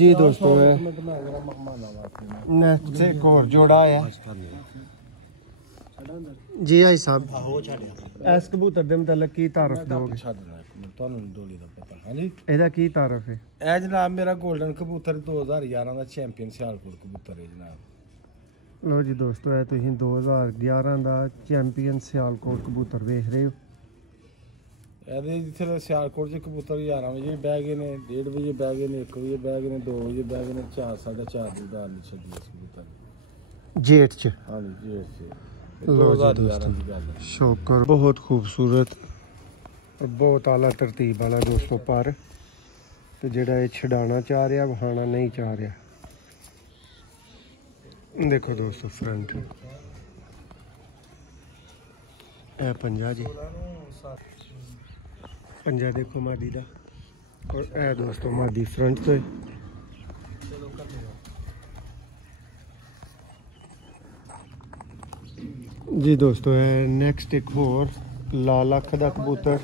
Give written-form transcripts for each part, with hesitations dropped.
जी दोस्तों नेक्स्ट से एक और जोड़ा है जी भाई साहब इस कबूतर दे मतलब की तारफ दोगे ਇਹਦਾ ਕੀ ਤਾਰਫ ਹੈ ਇਹ ਜਨਾਬ ਮੇਰਾ 골ਡਨ ਕਬੂਤਰ 2011 ਦਾ ਚੈਂਪੀਅਨ ਸਿਆਲਕੋਟ ਕਬੂਤਰ ਹੈ ਜਨਾਬ ਲੋ ਜੀ ਦੋਸਤੋ ਇਹ ਤੁਸੀਂ 2011 ਦਾ ਚੈਂਪੀਅਨ ਸਿਆਲਕੋਟ ਕਬੂਤਰ ਵੇਖ ਰਹੇ ਹੋ ਇਹਦੇ ਜਿੱਥੇ ਸਿਆਲਕੋਟ 'ਚ ਕਬੂਤਰ 11 ਵਜੇ ਬਹਿ ਗਏ ਨੇ 1:30 ਵਜੇ ਬਹਿ ਗਏ ਨੇ 1 ਵਜੇ ਬਹਿ ਗਏ ਨੇ 2 ਵਜੇ ਬਹਿ ਗਏ ਨੇ 4 4:30 ਦੀ ਦਾਲ ਨਹੀਂ ਛੱਡੀ ਇਸ ਕਬੂਤਰ जेठ च ਹਾਂਜੀ ਜੇਠ 'ਚ 2011 ਦੀ ਗੱਲ ਹੈ शौकर बहुत खूबसूरत और बहुत आला तरतीब वाला दोस्तों पर तो जेड़ा ये छड़ाना चाह रहा वहाना नहीं चाह रहा देखो दोस्तों फ्रंट ए पंजा जी पंजा देखो मादी दा और ए दोस्तों मादी फ्रंट तो जी दोस्तों नेक्स्ट एक होर लाल अख दा कबूतर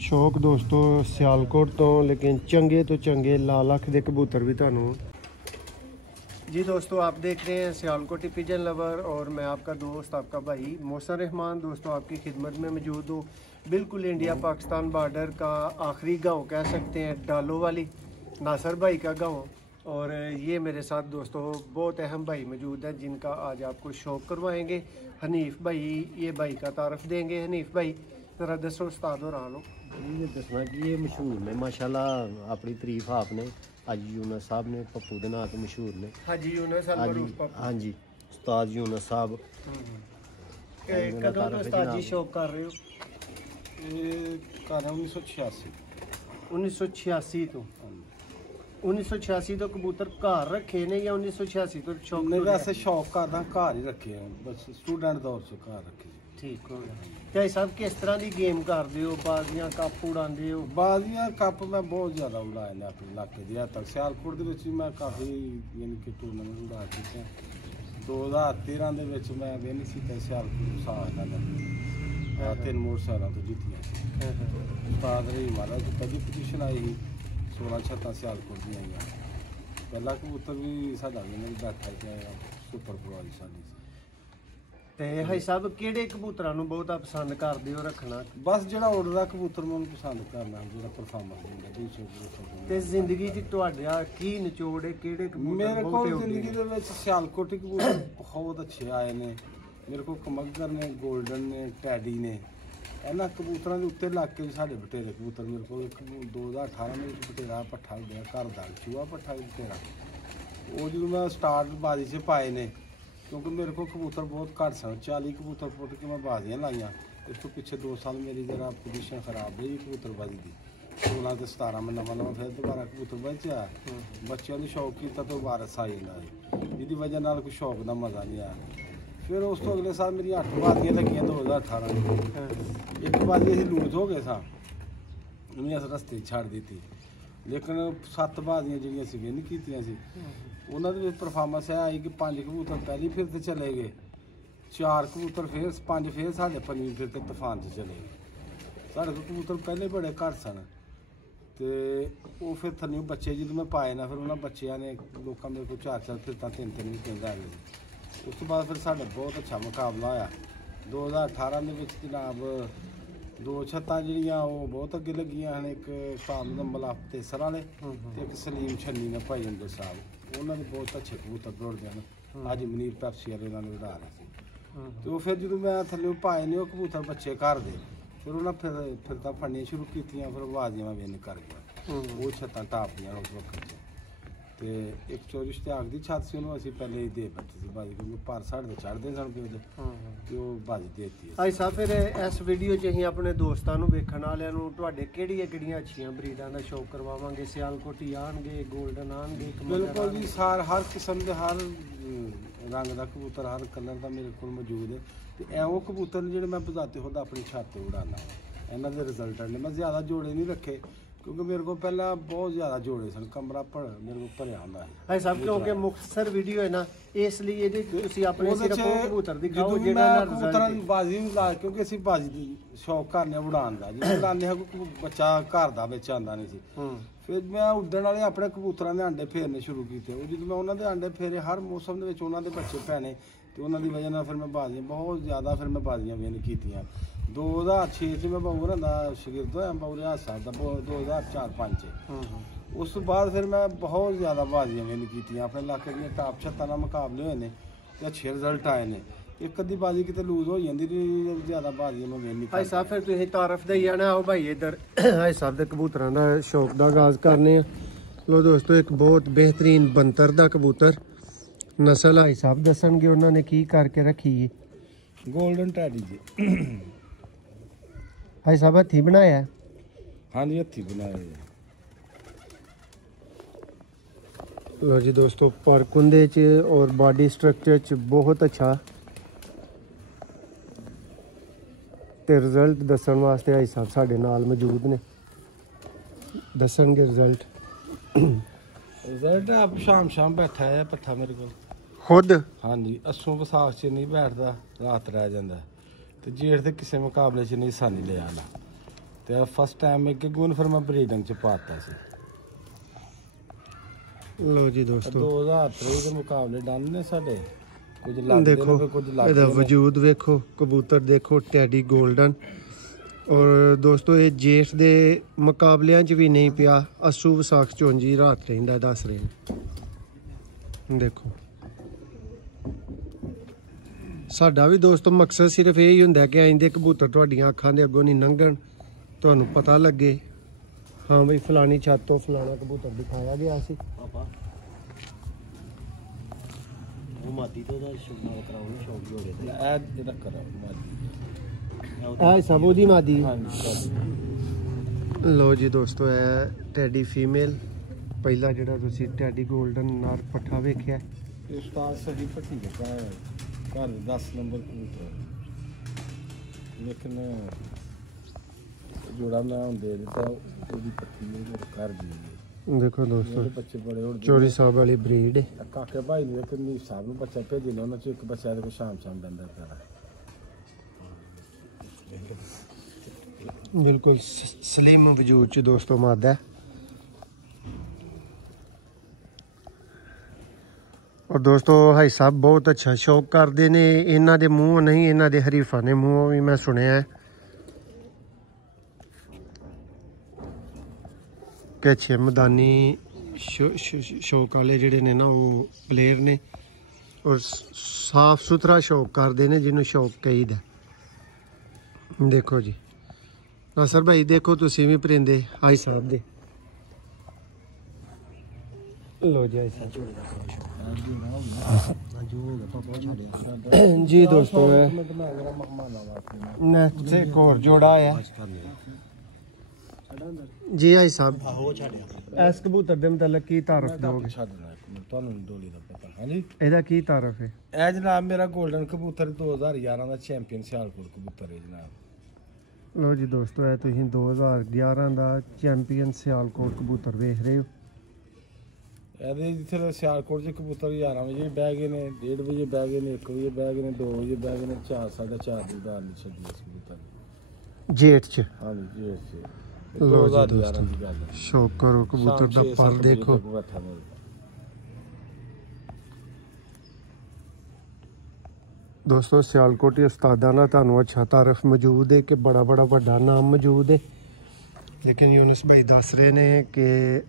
शौक दोस्तों सियालकोट तो लेकिन चंगे तो चंगे लाल अख दे कबूतर भी थानू जी दोस्तों आप देख रहे हैं सियालकोटी पिजन लवर और मैं आपका दोस्त आपका भाई मौसम रहमान दोस्तों आपकी खिदमत में मौजूद हूँ बिल्कुल इंडिया पाकिस्तान बॉर्डर का आखिरी गांव कह सकते हैं डालो वाली नासर भाई का गांव और ये मेरे साथ दोस्तों बहुत अहम भाई मौजूद है जिनका आज आपको शौक करवाएंगे हनीफ भाई ये भाई का तारफ़ देंगे हनीफ भाई ज़रा दसो उस्ताद और आलो ये दसना कि ये मशहूर ने माशाल्लाह अपनी तारीफ आपने हाजी यूनस साहब ने पप्पू के नाम तो मशहूर ने हाजी यूनस हाँ जी उस्ताद यूनस साहब कदों तो उस्ताद जी शौक कर रहे हो ਇਹ ਘਰ 1986 1986 तो 1986 ਤੋਂ ਕਬੂਤਰ ਘਰ ਰੱਖੇ ਨੇ ਜਾਂ 1986 ਤੋਂ ਸ਼ੌਕ ਨਹੀਂ ਵੈਸੇ ਸ਼ੌਕ ਕਰਦਾ ਘਰ ਹੀ ਰੱਖੇ ਆ ਬਸ ਸਟੂਡੈਂਟ ਦੌਰ 'ਚ ਘਰ ਰੱਖੇ ਠੀਕ ਹੋ ਗਿਆ ਭਾਈ ਸਾਹਿਬ ਕਿਸ ਤਰ੍ਹਾਂ ਦੀ ਗੇਮ ਕਰਦੇ ਹੋ ਬਾਜ਼ੀਆਂ ਕੱਪ ਉਡਾਉਂਦੇ ਹੋ ਬਾਜ਼ੀਆਂ ਕੱਪ ਮੈਂ ਬਹੁਤ ਜ਼ਿਆਦਾ ਉਡਾਏ ਨੇ ਆਪਣੇ ਇਲਾਕੇ ਦੇ ਤੱਕ ਸਿਆਲਕੋਟ ਦੇ ਵਿੱਚ ਵੀ ਮੈਂ ਕਾਫੀ ਯਾਨੀ ਕਿ ਟੂਰਨਾਮੈਂਟ ਉਡਾ ਚੁੱਕਿਆ 2013 ਦੇ ਵਿੱਚ ਮੈਂ ਵਿਨ ਕੀਤਾ ਸਿਆਲਕੋਟ ਸਾਹ ਨਾਲ 3 ਮੋਟਰਸਾਈਕਲਾਂ ਤੋਂ ਜਿੱਤੀਆਂ ਉਸਤਾਦ ਰਹੀ ਮਾਰਾ ਕਦੀ ਪੋਜੀਸ਼ਨ ਆਈ 16 ਛੱਤਾਂ ਸਿਆਲਕੋਟ ਦੀਆਂ ਆਈਆਂ ਪਹਿਲਾ ਕਬੂਤਰ ਵੀ ਸਾਡਾ ਵੀ ਨਹੀਂ ਬੈਠਾ ਕਿ ਸੁਪਰ ਪ੍ਰਵਾਈ ਸਾਡੀ ਤੇ ਭਾਈ ਸਾਹਿਬ ਕਿਹੜੇ ਕਬੂਤਰਾਂ ਨੂੰ ਬਹੁਤਾ ਪਸੰਦ ਕਰਦੇ ਹੋ ਰੱਖਣਾ ਬਸ ਜਿਹੜਾ ਉੱਡਦਾ ਕਬੂਤਰ ਮੈਨੂੰ ਪਸੰਦ ਕਰਨਾ ਜਿਹੜਾ ਪਰਫਾਰਮੈਂਸ ਦਿੰਦਾ ਦੂਸਰੇ ਕਬੂਤਰ ਤੇ ਜ਼ਿੰਦਗੀ 'ਚ ਤੁਹਾਡਾ ਕੀ ਨਿਚੋੜ ਹੈ ਕਿਹੜੇ ਕਬੂਤਰ ਮੇਰੇ ਕੋਲ ਜ਼ਿੰਦਗੀ ਦੇ ਵਿੱਚ ਸਿਆਲਕੋਟੀ ਕਬੂਤਰ ਬਹੁਤ ਅੱਛੇ ਆਏ ਨੇ ਮੇਰੇ ਕੋਲ ਕਮਗਰ ਨੇ 골ਡਨ ਨੇ ਟੈਡੀ ਨੇ ਇਹਨਾਂ ਕਬੂਤਰਾਂ ਦੇ ਉੱਤੇ ਲੱਗ ਕੇ ਵੀ ਸਾਡੇ ਬਟੇਰੇ ਕਬੂਤਰ ਮੇਰੇ ਕੋਲ 2018 ਦੇ ਵਿੱਚ ਬਟੇਰਾ ਪੱਠਾ ਉੱਡਿਆ ਘਰ ਦਾ ਚੂਹਾ ਪੱਠਾ ਬਟੇਰਾ ਉਹ ਜਦੋਂ ਮੈਂ ਸਟਾਰਟ ਬਾਜ਼ੀ 'ਚ ਪਾਏ ਨੇ ਕਿਉਂਕਿ ਮੇਰੇ ਕੋਲ ਕਬੂਤਰ ਬਹੁਤ ਘੱਟ ਸਨ 40 ਕਬੂਤਰ ਪੁੱਟ ਕੇ ਮੈਂ ਬਾਜ਼ੀਆਂ ਲਾਈਆਂ ਇਸ ਤੋਂ ਪਿੱਛੇ 2 ਸਾਲ ਮੇਰੀ ਜਰਾ ਪੋਜੀਸ਼ਨ ਖਰਾਬ ਰਹੀ ਕਬੂਤਰਬਾਜ਼ੀ ਦੀ 16 ਤੇ 17 ਮੈਂ ਨਵਾਂ ਫਿਰ ਦੁਬਾਰਾ ਕਬੂਤਰਬਾਜ਼ੀ 'ਚ ਆਇਆ ਬੱਚਿਆਂ ਨੂੰ ਸ਼ੌਕ ਕੀਤਾ ਤੋਂ ਵਾਰਸ ਆ ਜਾਂਦਾ ਜਿਹਦੀ ਵਜ੍ਹਾ ਨਾਲ ਕੋਈ ਸ਼ੌਕ ਦਾ ਮਜ਼ਾ ਨਹੀਂ ਆਇਆ ਫਿਰ ਉਸ ਤੋਂ ਅਗਲੇ ਸਾਲ ਮੇਰੀਆਂ 8 ਬਾਜ਼ੀਆਂ ਲੱਗੀਆਂ 2018 ਇੱਕ ਬਾਜ਼ੀ ਅਸੀਂ ਲੂਜ਼ ਹੋ ਗਏ ਸਾਂ ਉਹਨੇ ਇਸ ਰਸਤੇ ਛੱਡ ਦਿੱਤੀ ਲੇਕਿਨ 7 ਬਾਜ਼ੀਆਂ ਜਿਹੜੀਆਂ ਸੀ ਵਿਨ ਕੀਤੀਆਂ ਸੀ ਉਹਨਾਂ ਦੇ ਵਿੱਚ ਪਰਫਾਰਮੈਂਸ ਇਹ ਆਈ ਕਿ 5 ਕਬੂਤਰ ਪਹਿਲੀ ਫਿਰ ਤੇ ਚਲੇ ਗਏ 4 ਕਬੂਤਰ ਫਿਰ 5 ਫਿਰ ਸਾਡੇ ਪੰਜਵੀਂ ਫਿਰ ਤੇ ਤੂਫਾਨ 'ਚ ਚਲੇ ਗਏ ਸਾਡੇ ਕੋਲ ਕਬੂਤਰ ਪਹਿਲੇ ਬੜੇ ਘੱਟ ਸਨ ਤੇ ਉਹ ਫਿਰ ਥੱਲੇ ਬੱਚੇ ਜਦੋਂ ਮੈਂ ਪਾਏ ਨਾ ਫਿਰ ਉਹਨਾਂ ਬੱਚਿਆਂ ਨੇ ਲੋਕਾਂ ਮੇਰੇ ਕੋਲ 4 ਫਿਰ ਤਾਂ 3 ਵੀ ਕਹਿੰਦਾ ਆ ਗਏ ਉਸ ਤੋਂ ਬਾਅਦ ਫਿਰ ਸਾਡਾ ਬਹੁਤ ਅੱਛਾ ਮੁਕਾਬਲਾ ਹੋਇਆ 2018 ਦੇ ਵਿੱਚ ਜਨਾਬ 2 ਛੱਤਾਂ ਜਿਹੜੀਆਂ ਉਹ ਬਹੁਤ ਅੱਗੇ ਲੱਗੀਆਂ ਹਨ ਇੱਕ ਸ਼ਾਮ ਦਾ ਮਲਾਫ ਤੇਸਰ ਵਾਲੇ ਤੇ ਇੱਕ ਸਲੀਮ ਛੰਨੀ ਨੇ ਭਾਈ ਅੰਦਰ ਸਾਹਿਬ ਉਹਨਾਂ ਦੇ ਬਹੁਤ ਅੱਛੇ ਕਬੂਤਰ ਦੌੜਦੇ ਹਨ ਅੱਜ ਮਨੀਰ ਪੈਪਸੀ ਵਾਲੇ ਉਹਨਾਂ ਨੂੰ ਉਡਾ ਰਹੇ ਸੀ ਤੇ ਉਹ ਫਿਰ ਜਦੋਂ ਮੈਂ ਥੱਲੇ ਪਾਏ ਨੇ ਉਹ ਕਬੂਤਰ ਬੱਚੇ ਘਰ ਦੇ ਫਿਰ ਉਹਨਾਂ ਫਿਰ ਤਾਂ ਫੜਨੀਆਂ ਸ਼ੁਰੂ ਕੀਤੀਆਂ ਫਿਰ ਆਵਾਜ਼ਾਂ ਵਿਨ ਕਰ ਗਿਆ ਉਹ ਛੱਤਾਂ ਟਾਪਦੀਆਂ ਉਸ ਵਕਤ 'ਚ ਤੇ ਇੱਕ ਚੋਰੀ ਇਸ਼ਤਿਆਕ ਦੀ ਛੱਤ ਸੀ ਉਹਨੂੰ ਅਸੀਂ ਪਹਿਲੇ ਹੀ ਦੇ ਬੈਠੇ ਸੀ ਬਾਜੀ ਕਿਉਂਕਿ ਪਰ ਸਾਡੇ ਤੇ ਚੜ੍ਹਦੇ ਸਨ ਕਿ ਤੇ ਉਹ ਬਾਜੀ ਦੇ ਦਿੱਤੀ ਭਾਈ ਸਾਹਿਬ ਫਿਰ ਇਸ ਵੀਡੀਓ 'ਚ ਅਸੀਂ ਆਪਣੇ ਦੋਸਤਾਂ ਨੂੰ ਵੇਖਣ ਵਾਲਿਆਂ ਨੂੰ ਤੁਹਾਡੇ ਕਿਹੜੀਆਂ ਅੱਛੀਆਂ ਬਰੀਡਾਂ ਦਾ ਸ਼ੌਕ ਕਰਵਾਵਾਂਗੇ ਸਿਆਲਕੋਟੀ ਆਉਣਗੇ 골ਡਨ ਆਉਣਗੇ ਬਿਲਕੁਲ ਜੀ ਹਰ ਕਿਸਮ ਦੇ ਹਰ ਰੰਗ ਦਾ ਕਬੂਤਰ ਹਰ ਕਲਰ ਦਾ ਮੇਰੇ ਕੋਲ ਮੌਜੂਦ ਹੈ ਤੇ ਉਹ ਕਬੂਤਰ ਨੇ ਜਿਹੜੇ ਮੈਂ ਬਜ਼ਾਤੇ ਖੁਦ ਆਪਣੀ ਛੱਤ ਤੇ ਉਡਾਉਣਾ ਇਹਨਾਂ ਦੇ ਰਿਜ਼ਲਟ ਨੇ ਮੈਂ ਜ਼ਿਆਦਾ ਜੋੜੇ ਨਹੀਂ ਰੱਖੇ ਕਿਉਂਕਿ ਮੇਰੇ ਕੋਲ ਪਹਿਲਾਂ ਬਹੁਤ ਜ਼ਿਆਦਾ ਜੋੜੇ ਸਨ ਕਮਰਾ ਮੇਰੇ ਕੋਲ ਭਰਿਆ ਹੁੰਦਾ ਹੈ ਭਾਈ ਸਾਹਿਬ ਕਿਉਂਕਿ ਮੁਖਤਸਰ ਵੀਡੀਓ ਹੈ ਨਾ ਇਸ ਲਈ ਇਹਦੇ ਤੁਸੀਂ ਆਪਣੇ ਸਿਰਫ ਕਬੂਤਰ ਦਿਖਾਓ ਜਿਹੜਾ ਕਬੂਤਰਾਂ ਦੀ ਬਾਜ਼ੀ ਵੀ ਲਾ ਕਿਉਂਕਿ ਅਸੀਂ ਬਾਜ਼ੀ ਦੀ ਸ਼ੌਕ ਕਰਨੇ ਉਡਾਉਣ ਦਾ ਜਦੋਂ ਉਡਾਉਂਦੇ ਹਾਂ ਕੋਈ ਬੱਚਾ ਘਰ ਦਾ ਵਿੱਚ ਆਉਂਦਾ ਨਹੀਂ ਸੀ ਫਿਰ ਮੈਂ ਉੱਡਣ ਵਾਲੇ ਆਪਣੇ ਕਬੂਤਰਾਂ ਦੇ ਆਂਡੇ ਫੇਰਨੇ ਸ਼ੁਰੂ ਕੀਤੇ। ਉਹ ਜਦੋਂ ਮੈਂ ਉਹਨਾਂ ਦੇ ਆਂਡੇ ਫੇਰੇ ਹਰ ਮੌਸਮ ਦੇ ਵਿੱਚ ਉਹਨਾਂ ਦੇ ਬੱਚੇ ਪੈਣੇ ਤੇ ਉਹਨਾਂ ਦੀ ਵਜ੍ਹਾ ਨਾਲ ਫਿਰ ਮੈਂ ਬਾਜ਼ੀਆਂ ਬਹੁਤ ਜ਼ਿਆਦਾ ਫਿਰ ਮੈਂ ਬਾਜ਼ੀਆਂ ਵਿਨ ਕੀਤੀਆਂ। 2006 ਚ ਮੈਂ ਬਾਬੂ ਦਾ ਸ਼ਾਗਿਰਦ ਹੋਇਆ ਬਾਬੂ ਰਿਆਜ਼ ਸਾਹਿਬ ਦਾ 2004-5 ਚ। ਉਸ ਤੋਂ ਬਾਅਦ ਫਿਰ ਮੈਂ ਬਹੁਤ ਜ਼ਿਆਦਾ ਬਾਜ਼ੀਆਂ ਵਿਨ ਕੀਤੀਆਂ। ਆਪਣੇ ਇਲਾਕੇ ਦੀਆਂ ਟਾਪ 76 ਨਾਲ ਮੁਕਾਬਲੇ ਹੋਏ ਨੇ ਤੇ ਅੱਛੇ ਰਿਜ਼ਲਟ ਆਏ ਨੇ। ਇੱਕ ਅੱਧੀ ਬਾਜ਼ੀ ਕਿਤੇ ਲੂਜ਼ ਹੋ ਜਾਂਦੀ ਤੇ ਜ਼ਿਆਦਾ ਬਾਜ਼ੀਆਂ ਮੈਂ ਵਿਨ ਨਹੀਂ ਭਾਈ ਸਾਹਿਬ ਫਿਰ ਤੁਸੀਂ ਤਾਰਫ ਦੇ ਹੀ ਆਣਾ ਆਓ ਭਾਈ ਇੱਧਰ ਭਾਈ ਸਾਹਿਬ ਦੇ ਕਬੂਤਰਾਂ ਦਾ ਸ਼ੌਕ ਦਾ ਆਗਾਜ਼ ਕਰਨੇ ਆ। ਲੋ ਦੋਸਤੋ ਇੱਕ ਬਹੁਤ ਬਿਹਤਰੀਨ ਬੰਤਰ ਦਾ ਕਬੂਤਰ ਨਸਲ ਭਾਈ ਸਾਹਿਬ ਦੱਸਣਗੇ ਉਹਨਾਂ ਨੇ ਕੀ ਕਰਕੇ ਰੱਖੀ ਹੈ। ਗੋਲਡਨ ਟੈਡੀ ਜੀ ਭਾਈ ਸਾਹਿਬ ਹੱਥੀ ਬਣਾਇਆ? ਹਾਂਜੀ ਹੱਥੀ ਬਣਾਏ ਜੀ। ਲੋ ਜੀ ਦੋਸਤੋ ਪਰ ਕੁੰਦੇ ਚ ਔਰ ਬਾਡੀ ਸਟਰਕਚਰ ਚ ਬਹੁਤ ਅੱਛਾ ਤੇ ਰਿਜ਼ਲਟ ਦੱਸਣ ਵਾਸਤੇ ਭਾਈ ਸਾਹਿਬ ਸਾਡੇ ਨਾਲ ਮੌਜੂਦ ਨੇ, ਦੱਸਣਗੇ ਰਿਜ਼ਲਟ। ਰਿਜ਼ਲਟ ਆਪ ਸ਼ਾਮ ਬੈਠਾ ਹੈ ਪੱਠਾ ਮੇਰੇ ਕੋਲ ਖੁਦ? ਹਾਂਜੀ ਅਸੋਂ ਵਿਸਾਖ ਚ ਨਹੀਂ ਬੈਠਦਾ, ਰਾਤ ਰਹਿ ਜਾਂਦਾ ਤੇ ਜੇਠ ਦੇ ਕਿਸੇ ਮੁਕਾਬਲੇ ਚ ਨਹੀਂ ਸਾਨੀ ਲਿਆ ਨਾ ਤੇ ਫਸਟ ਟਾਈਮ ਇੱਕ ਗੁਣ ਫਿਰ ਮੈਂ ਬਰੀਡਿੰਗ ਚ ਪਾਤਾ ਸੀ। ਲੋ ਜੀ ਦੋਸਤੋ 2023 ਦੇ ਮੁਕਾਬਲੇ ਡਨ ਨੇ ਸਾਡੇ, ਕੁਝ ਲੱਗਦੇ ਦੇਖੋ ਨੇ ਕੁਝ ਲੱਗਦੇ ਇਹਦਾ ਨੇ। ਵਜੂਦ ਵੇਖੋ, ਕਬੂਤਰ ਦੇਖੋ ਟੈਡੀ ਗੋਲਡਨ। ਔਰ ਦੋਸਤੋ ਇਹ ਜੇਠ ਦੇ ਮੁਕਾਬਲਿਆਂ 'ਚ ਵੀ ਨਹੀਂ ਪਿਆ, ਅੱਸੂ ਵਿਸਾਖ ਚੌਂਜੀ ਰਾਤ ਰਹਿੰਦਾ ਦੱਸ ਰਹੇ ਨੇ। ਦੇਖੋ ਸਾਡਾ ਵੀ ਦੋਸਤੋ ਮਕਸਦ ਸਿਰਫ ਇਹ ਹੀ ਹੁੰਦਾ ਕਿ ਆਇੰਦੇ ਕਬੂਤਰ ਤੁਹਾਡੀਆਂ ਅੱਖਾਂ ਦੇ ਅੱਗੋਂ ਨਹੀਂ ਲੰਘਣ, ਤੁਹਾਨੂੰ ਪਤਾ ਲੱਗੇ ਹਾਂ ਬਈ ਫਲਾਣੀ ਛੱਤ ਤੋਂ ਫਲਾਣਾ ਕਬੂਤਰ ਦਿਖਾਇਆ ਗਿਆ ਸੀ। ਉਹ ਮਾਦੀ ਤੋਂ ਦਾ ਸ਼ੌਕ ਕਰਾਉਣ ਸ਼ੌਕ ਹੋ ਗਿਆ ਇਹ ਇਹਦਾ ਕਰਾ ਆਹ ਸਭ ਉਹਦੀ ਮਾਦੀ। ਹਾਂਜੀ ਲੋ ਜੀ ਦੋਸਤੋ ਇਹ ਟੈਡੀ ਫੀਮੇਲ, ਪਹਿਲਾ ਜਿਹੜਾ ਤੁਸੀਂ ਟੈਡੀ ਗੋਲਡਨ ਨਾਲ ਪੱਠਾ ਵੇਖਿਆ ਇਹ ਉਸਤਾਦ ਸਹੀ ਪੱਟੀ ਦਿੱਤਾ ਹੈ ਘਰ 10 ਨੰਬਰ ਕਬੂਤਰ, ਲੇਕਿਨ ਜੋੜਾ ਮੈਂ ਦੇ ਦਿੱਤਾ ਉਹਦੀ ਪੱਟੀ ਮੇਰੇ ਘਰ ਦੀ। ਦੇਖੋ ਦੋਸਤੋ ਬੱਚੇ ਬੜੇ ਉੜਦੇ ਚੋਰੀ ਸਾਹਿਬ ਵਾਲੀ ਬਰੀਡ ਹੈ। ਕਾਕੇ ਭਾਈ ਨੇ ਇੱਕ ਨੀ ਸਾਹਿਬ ਨੂੰ ਬੱਚਾ ਭੇਜੇ ਨੇ, ਉਹਨਾਂ ਚੋਂ ਇੱਕ ਬੱਚਾ ਦੇ ਕੋ ਸ਼ਾਮ ਬੰਦਾ ਕਰਾ ਬਿਲਕੁਲ ਸਲਿਮ ਵਜੂਦ ਚ ਦੋਸਤੋ ਮਾਦਾ। ਔਰ ਦੋਸਤੋ ਭਾਈ ਸਾਹਿਬ ਬਹੁਤ ਅੱਛਾ ਸ਼ੌਕ ਕਰਦੇ ਨੇ, ਇਹਨਾਂ ਦੇ ਮੂੰਹ ਨਹੀਂ ਇਹਨਾਂ ਦੇ ਹਰੀਫਾਂ ਦੇ ਮੂੰਹੋਂ ਵੀ ਮੈਂ ਸੁਣਿਆ ਕਿ ਅੱਛੇ ਮੈਦਾਨੀ ਸ਼ੌਕ ਵਾਲੇ ਜਿਹੜੇ ਨੇ ਨਾ ਉਹ ਪਲੇਅਰ ਨੇ ਔਰ ਸਾਫ ਸੁਥਰਾ ਸ਼ੌਕ ਕਰਦੇ ਨੇ ਜਿਹਨੂੰ ਸ਼ੌਕ ਕਹੀਦਾ। ਦੇਖੋ ਜੀ ਨਸਰ ਭਾਈ ਦੇਖੋ ਤੁਸੀਂ ਵੀ ਪਰਿੰਦੇ ਭਾਈ ਸਾਹਿਬ ਦੇ। ਲੋ ਜੀ ਜੀ ਦੋਸਤੋ ਨੈਕਸਟ ਇੱਕ ਹੋਰ ਜੋੜਾ ਆਇਆ ਜੀ ਭਾਈ ਸਾਹਿਬ। ਇਸ ਕਬੂਤਰ ਦੇ ਮੁਤਲਕ ਕੀ ਤਾਰਫ ਦੋਗੇ? ਤੁਹਾਨੂੰ ਡੋਲੀ ਦਾ ਪਤਾ। ਹਾਂਜੀ ਇਹਦਾ ਕੀ ਤਾਰਫ ਹੈ? ਇਹ ਜਨਾਬ ਮੇਰਾ 골ਡਨ ਕਬੂਤਰ 2011 ਦਾ ਚੈਂਪੀਅਨ ਸਿਆਲਕੋਟ ਕਬੂਤਰ ਹੈ ਜਨਾਬ। ਲੋ ਜੀ ਦੋਸਤੋ ਇਹ ਤੁਸੀਂ 2011 ਦਾ ਚੈਂਪੀਅਨ ਸਿਆਲਕੋਟ ਕਬੂਤਰ ਵੇਖ ਰਹੇ ਹੋ। ਇਹਦੇ ਜਿੱਥੇ ਸਿਆਲਕੋਟ 'ਚ ਕਬੂਤਰ 11 ਵਜੇ ਬਹਿ ਗਏ ਨੇ, 1:30 ਵਜੇ ਬਹਿ ਗਏ ਨੇ, 1 ਵਜੇ ਬਹਿ ਗਏ ਨੇ, 2 ਵਜੇ ਬਹਿ ਗਏ ਨੇ, 4 4:30 ਦੀ ਉਡਾਨ ਨਹੀਂ ਛੱਡੀ ਇਸ ਕਬੂਤਰ ਜੇਠ ਚ। ਹਾਂਜੀ ਜੇਠ 'ਚ ਲੋ ਜੀ 2011 ਦੀ ਗੱਲ ਹੈ। ਸ਼ੌਕ ਕਰੋ ਕਬੂਤਰ ਦਾ ਪਰ ਦੇਖੋ। ਦੋਸਤੋ ਸਿਆਲਕੋਟੀ ਉਸਤਾਦਾਂ ਨਾਲ ਤੁਹਾਨੂੰ ਅੱਛਾ ਤਾਰਫ ਮੌਜੂਦ ਹੈ ਕਿ ਬੜਾ ਵੱਡਾ ਨਾਮ ਮੌਜੂਦ ਹੈ, ਲੇਕਿਨ ਯੂਨਸ ਭਾਈ ਦੱਸ ਰਹੇ ਨੇ ਕਿ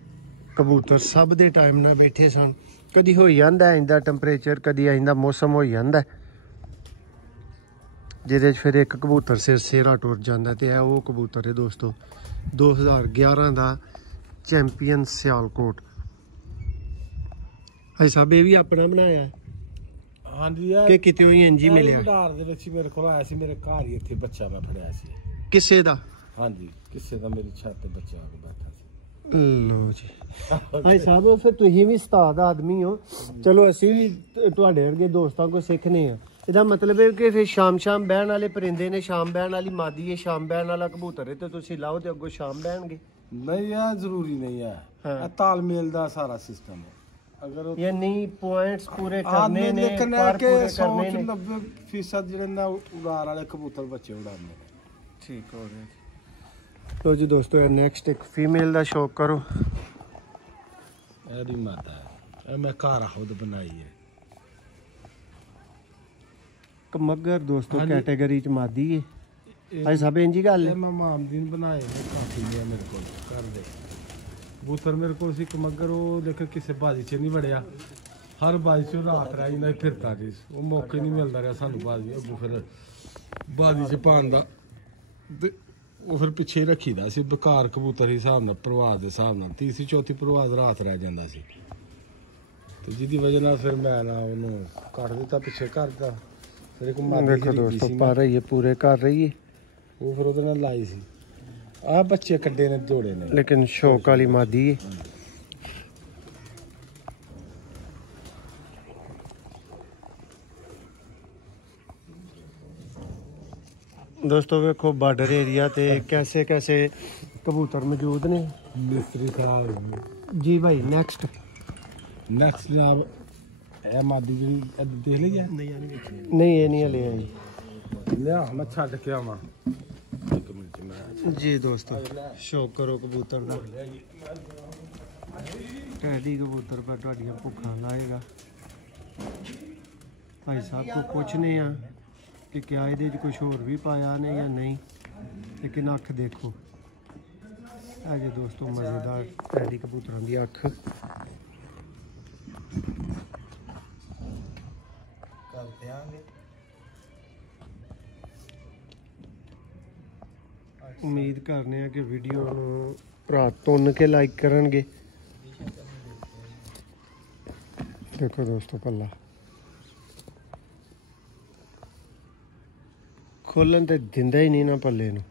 ਕਬੂਤਰ ਸਭ ਦੇ ਟਾਈਮ ਨਾਲ ਬੈਠੇ ਸਨ। ਕਦੀ ਹੋ ਜਾਂਦਾ ਇੰਦਾ ਟੈਂਪਰੇਚਰ, ਕਦੀ ਇੰਦਾ ਮੌਸਮ ਹੋ ਜਾਂਦਾ ਜਿਹਦੇ 'ਚ ਫਿਰ ਇੱਕ ਕਬੂਤਰ ਸਿਰਾ ਟੁਰ ਜਾਂਦਾ ਤੇ ਇਹ ਉਹ ਕਬੂਤਰ ਹੈ ਦੋਸਤੋ 2011 ਦਾ ਚੈਂਪੀਅਨ ਸਿਆਲਕੋਟ। ਭਾਈ ਸਾਹਿਬ ਇਹ ਵੀ ਆਪਣਾ ਬਣਾਇਆ? ਹਾਂਜੀ ਕਿ ਕਿਤੇ ਹੋਈ ਇੰਜੀ ਮਿਲਿਆ? ਉਡਾਰ ਦੇ ਵਿੱਚ ਮੇਰੇ ਕੋਲ ਆਇਆ ਸੀ, ਮੇਰੇ ਘਰ ਹੀ ਇੱਥੇ ਬੱਚਾ ਮੈਂ ਫੜਿਆ ਸੀ। ਕਿਸੇ ਦਾ? ਹਾਂਜੀ ਕਿਸੇ ਦਾ, ਮੇਰੀ ਛੱਤ ਤੇ ਬੱਚਾ ਆ ਕੇ ਬੈਠਾ ਸੀ। ਲੋ ਜੀ ਭਾਈ ਸਾਹਿਬ ਫਿਰ ਤੁਸੀਂ ਵੀ ਉਸਤਾਦ ਆਦਮੀ ਹੋ, ਚਲੋ ਅਸੀਂ ਵੀ ਤੁਹਾਡੇ ਵਰਗੇ ਦੋਸਤਾਂ ਕੋਲ ਸਿੱਖਨੇ ਆ। ਇਹਦਾ ਮਤਲਬ ਹੈ ਕਿ ਫਿਰ ਸ਼ਾਮ ਬਹਿਣ ਵਾਲੇ ਪਰਿੰਦੇ ਨੇ, ਸ਼ਾਮ ਬਹਿਣ ਵਾਲੀ ਮਾਦੀ ਹੈ, ਸ਼ਾਮ ਬਹਿਣ ਵਾਲਾ ਕਬੂਤਰ ਹੈ ਤੇ ਤੁਸੀਂ ਲਾਓ ਤੇ ਅੱਗੋਂ ਸ਼ਾਮ ਬਹਿਣਗੇ? ਨਹੀਂ ਇਹ ਜ਼ਰੂਰੀ ਨਹੀਂ ਹੈ, ਇਹ ਤਾਲਮੇਲ ਦਾ ਸਾਰਾ ਸਿਸਟਮ ਹੈ। ਅਗਰ ਯਾਨੀ ਪੁਆਇੰਟਸ ਪੂਰੇ ਕਰਨੇ ਨੇ, ਪਰ ਪੂਰੇ ਕਰਨੇ ਨੇ। 90% ਜਿਹੜੇ ਨਾ ਉਡਾਰ ਵਾਲੇ ਕਬੂਤਰ ਬੱਚੇ ਉਡਾਉਂਦੇ ਨੇ। ਠੀਕ ਹੋ ਗਿਆ। ਲੋ ਜੀ ਦੋਸਤੋ ਨੈਕਸਟ ਇੱਕ ਫੀਮੇਲ ਦਾ ਸ਼ੌਕ ਕਰੋ। ਇਹਦੀ ਮਾਤਾ ਹੈ, ਇਹ ਮੈਂ ਘਰ ਖੁਦ ਬਣਾਈ ਹੈ। ਕਮੱਗਰ ਦੋਸਤੋ ਹਾਂਜੀ। ਕੈਟਾਗਰੀ ਚ ਮਾਦੀ ਏ ਅੱਜ ਸਭ ਇੰਜੀ ਗੱਲ ਇਹ ਹੈ। ਮੈਂ ਮਾਮਦੀਨ ਬਣਾਏ ਨੇ, ਕਾਫੀ ਨੇ ਮੇਰੇ ਕੋਲ ਘਰ ਦੇ ਕਬੂਤਰ। ਮੇਰੇ ਕੋਲ ਸੀ ਕਮੱਗਰ, ਉਹ ਦੇਖ ਕਿਸੇ ਬਾਜੀ 'ਚ ਨਹੀਂ ਵੜਿਆ, ਹਰ ਬਾਜੀ 'ਚ ਰਾਤ ਰਹਿ ਜਾਂਦਾ ਫਿਰਦਾ ਸੀ, ਉਹ ਮੌਕੇ ਨਹੀਂ ਮਿਲਦਾ ਰਿਹਾ ਸਾਨੂੰ ਬਾਜੀ, ਅੱਗੋਂ ਫਿਰ ਬਾਜੀ 'ਚ ਪਾਉਣ ਦਾ, ਤੇ ਉਹ ਫਿਰ ਪਿੱਛੇ ਰੱਖੀਦਾ ਸੀ। ਬੇਕਾਰ ਕਬੂਤਰ ਦੇ ਹਿਸਾਬ ਨਾਲ, ਪ੍ਰਵਾਸ ਦੇ ਹਿਸਾਬ ਨਾਲ ਤੀਸਰੀ ਚੌਥੀ ਪ੍ਰਵਾਸ ਰਾਤ ਰਹਿ ਜਾਂਦਾ ਸੀ, ਤੇ ਜਿਹਦੀ ਵਜ੍ਹਾ ਨਾਲ ਫਿਰ ਮੈਂ ਨਾ ਉਹਨੂੰ ਕੱਢ ਦਿੱਤਾ, ਪਿੱਛੇ ਕਰਦਾ। ਫਿਰ ਇੱਕ ਮਾਦੀ ਦੇਖੋ ਦੋਸਤੋ ਪਾ ਰਹੀ ਹੈ, ਪੂਰੇ ਕਰ ਰਹੀ ਹੈ, ਉਹ ਫਿਰ ਉਹਦੇ ਨਾਲ ਲਾਈ ਸੀ। ਆਹ ਬੱਚੇ ਕੱਢੇ ਨੇ, ਜੋੜੇ ਨੇ, ਲੇਕਿਨ ਸ਼ੌਕ ਵਾਲੀ ਮਾਦੀ ਹੈ। ਦੋਸਤੋ ਵੇਖੋ ਬਾਰਡਰ ਏਰੀਆ ਤੇ कैसे कैसे कबूतर मौजूद ने। ਮਿਸਤਰੀ ਖਰਾਬ ਹੋ ਗਈ। जी भाई नेक्स्ट ਨੈਕਸਟ ਜਨਾਬ ਇਹ ਮਾਦੀ ਜਿਹੜੀ ਦੇਖ ਲਈ ਹੈ, नहीं ये नहीं हले आई ਲਿਆ ਮੈਂ ਛੱਡ ਕੇ ਆਵਾਂ 1 ਮਿੰਟ 'ਚ ਮੈਂ। जी दोस्तों शौक करो कबूतर का, टैडी कबूतर पर तुहाडियां भुखां लाएगा। भाई साहब को पूछने आ कि क्या ये कुछ होर भी पाया ने या नहीं, लेकिन अख देखो है जी दोस्तों मज़ेदार टैडी कबूतरों की अख। उम्मीद करने कि वीडियो भरा तुन के लाइक करनगे। देखो दोस्तों पल्ला खोलन तो दिंदा ही नहीं ना पल्ले नूं,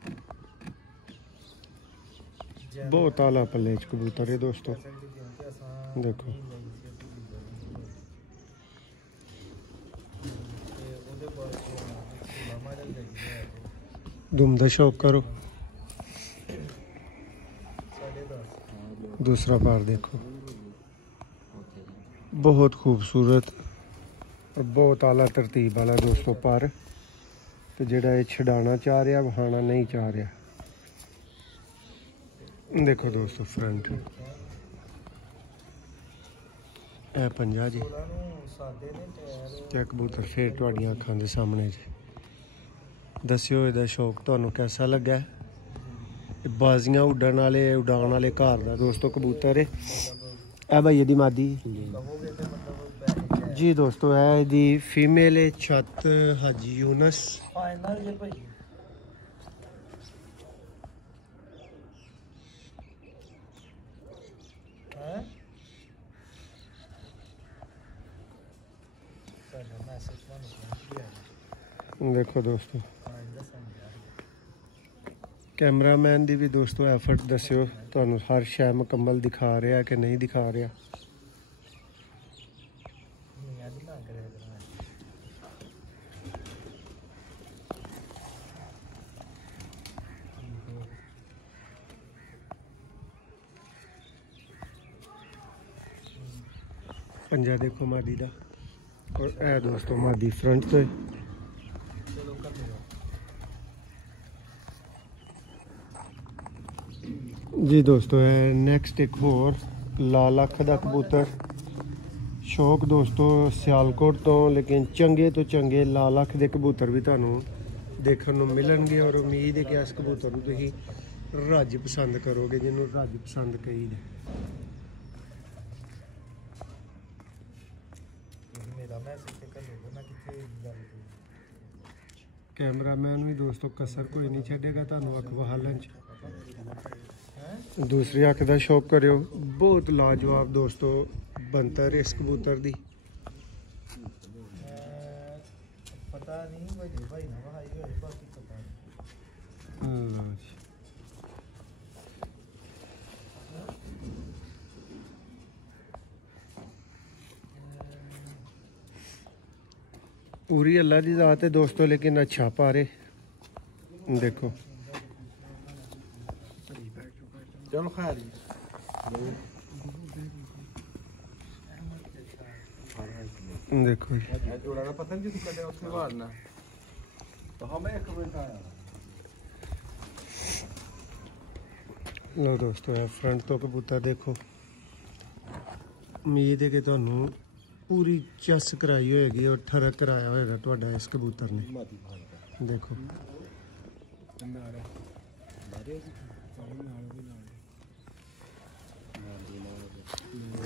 बहुत आला पल्ले च कबूतर है दोस्तों। देखो दुम दा शौक करो। दूसरा पार देखो, बहुत खूबसूरत और बहुत आला तरतीब वाला दोस्तों पार, तो जेड़ा ये छड़ाना चाह रहा वहाना नहीं चाह रहा। देखो दोस्तों फ्रंट ए पंजा जी, क्या कबूतर फिर तुहाडियां अखां दे सामने जी। दस्यो इहदा शौक तुहानू कैसा लगा है। बाजियां उड्डण वाले उड़ाण वाले घर दा दोस्तों कबूतर है। ए भाई दी मादी जी दोस्तों, है दी फीमेल है छत हाजी यूनस। देखो दोस्तों कैमरामैन दी भी दोस्तों एफर्ट दस्यो, तुहानू हर शै मुकम्मल दिखा रहा कि नहीं दिखा रहा। पंजा देखो मादी दा, और ए दोस्तों मादी फ्रंट से। जी दोस्तों है नेक्स्ट एक होर लाल अख दा कबूतर। शौक दोस्तों सियालकोट तो, लेकिन चंगे तो चंगे लाल अख दे कबूतर भी तुहानू देखने को मिलणगे, और उम्मीद है कि इस कबूतर नू तुसीं रज पसंद करोगे, जिन्हों रज पसंद कही दे। कैमरामैन भी दोस्तों कसर कोई नहीं छेगा तुहानू अख वहालन च। दूसरी अख का शौक करो, बहुत लाजवाब दोस्तों बनतर इस कबूतर दी। पता नहीं भाई पूरी अल्लाह की ज़ात है दोस्तों, लेकिन अच्छा पारे देखो। चलो खैर देखो जोड़ा का पता नहीं कटे उसमें मारना तो हमें एक मिनट आया। लो दोस्तों है फ्रंट तो कबूतर देखो, ਉਮੀਦ ਹੈ ਕਿ ਤੁਹਾਨੂੰ ਪੂਰੀ ਚਸ ਕਰਾਈ ਹੋਏਗੀ ਔਰ ਠਰਕ ਕਰਾਇਆ ਹੋਏਗਾ ਤੁਹਾਡਾ ਇਸ ਕਬੂਤਰ ਨੇ। ਦੇਖੋ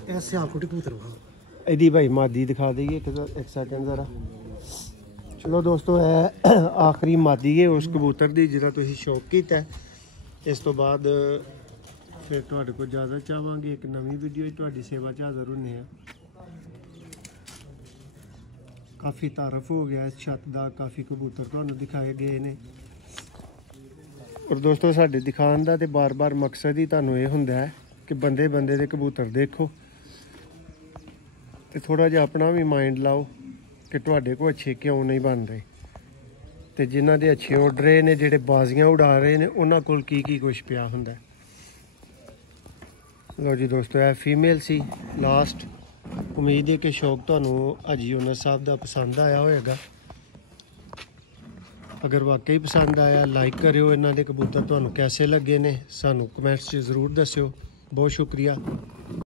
ਇਹ ਸਿਆਲਕੋਟੀ ਕਬੂਤਰ ਇਹਦੀ ਭਾਈ ਮਾਦੀ ਦਿਖਾ ਦਈਏ ਇੱਕ ਸੈਕਿੰਡ ਜ਼ਰਾ। ਚਲੋ ਦੋਸਤੋ ਇਹ ਆਖਰੀ ਮਾਦੀ ਹੈ ਉਸ ਕਬੂਤਰ ਦੀ ਜਿਹਦਾ ਤੁਸੀਂ ਸ਼ੌਕ ਕੀਤਾ। ਇਸ ਤੋਂ ਬਾਅਦ ਫਿਰ ਤੁਹਾਡੇ ਕੋਲ ਜ਼ਿਆਦਾ ਚਾਹਾਂਗੇ ਇੱਕ ਨਵੀਂ ਵੀਡੀਓ ਤੁਹਾਡੀ ਸੇਵਾ 'ਚ ਹਾਜ਼ਰ ਹੁੰਦੇ ਹਾਂ। ਕਾਫੀ ਤਾਰਫ ਹੋ ਗਿਆ ਇਸ ਛੱਤ ਦਾ, ਕਾਫੀ ਕਬੂਤਰ ਤੁਹਾਨੂੰ ਦਿਖਾਏ ਗਏ ਨੇ। ਔਰ ਦੋਸਤੋ ਸਾਡੇ ਦਿਖਾਉਣ ਦਾ ਤੇ ਬਾਰ-ਬਾਰ ਮਕਸਦ ਹੀ ਤੁਹਾਨੂੰ ਇਹ ਹੁੰਦਾ ਹੈ ਕਿ ਬੰਦੇ ਦੇ ਕਬੂਤਰ ਦੇਖੋ ਤੇ ਥੋੜਾ ਜਿਹਾ ਆਪਣਾ ਵੀ ਮਾਈਂਡ ਲਾਓ ਕਿ ਤੁਹਾਡੇ ਕੋਲ ਅੱਛੇ ਕਿਉਂ ਨਹੀਂ ਬਣ ਰਹੇ, ਤੇ ਜਿਨ੍ਹਾਂ ਦੇ ਅੱਛੇ ਉੱਡ ਰਹੇ ਨੇ, ਜਿਹੜੇ ਬਾਜ਼ੀਆਂ ਉਡਾ ਰਹੇ ਨੇ, ਉਹਨਾਂ ਕੋਲ ਕੀ ਕੁਝ ਪਿਆ ਹੁੰਦਾ। ਲਓ ਜੀ ਦੋਸਤੋ ਇਹ ਫੀਮੇਲ ਸੀ ਲਾਸਟ। ਉਮੀਦ ਹੈ ਕਿ ਸ਼ੌਕ ਤੁਹਾਨੂੰ ਹਾਜੀ ਯੂਨਸ ਸਾਹਿਬ ਦਾ ਪਸੰਦ ਆਇਆ ਹੋਵੇਗਾ। ਅਗਰ ਵਾਕਈ ਪਸੰਦ ਆਇਆ ਲਾਈਕ ਕਰਿਓ। ਇਹਨਾਂ ਦੇ ਕਬੂਤਰ ਤੁਹਾਨੂੰ ਕੈਸੇ ਲੱਗੇ ਨੇ ਸਾਨੂੰ ਕਮੈਂਟਸ 'ਚ ਜ਼ਰੂਰ ਦੱਸਿਓ। ਬਹੁਤ ਸ਼ੁਕਰੀਆ।